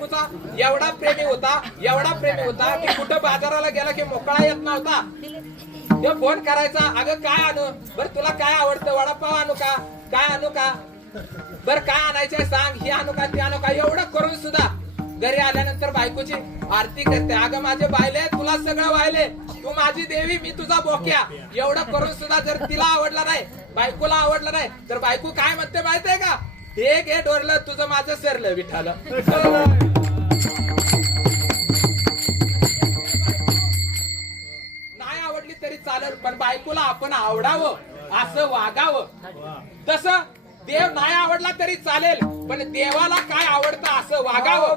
बायकोचा एवढा प्रेमी होता एवढा प्रेमी होता की कुठं बाजाराला गेला की मोकळा येत नव्हता. तो फोन करायचा अगं काय आणू? बर तुला काय आवडतं? वडापाव आणू का? काय आणू का? बर काय आणायचंय सांग? हे आणू का ते आणू का? एवढं करून सुद्धा घरी आल्यानंतर बायकोची आरती करते. अगं माझे बायले तुला सगळं व्हायले. तू माझी देवी मी तुझा बोक्या. एवढं करून सुद्धा जर तिला आवडला नाही बायकोला आवडला नाही तर बायको काय म्हणते माहितीये का? हे घे डोरलं तुझं माझं सरलं विठालं नाही तरी चालेल पण बायकोला आपण आवडावं असं वागावं. तसं देव नाही आवडला तरी चालेल पण देवाला काय आवडतं असं वागावं.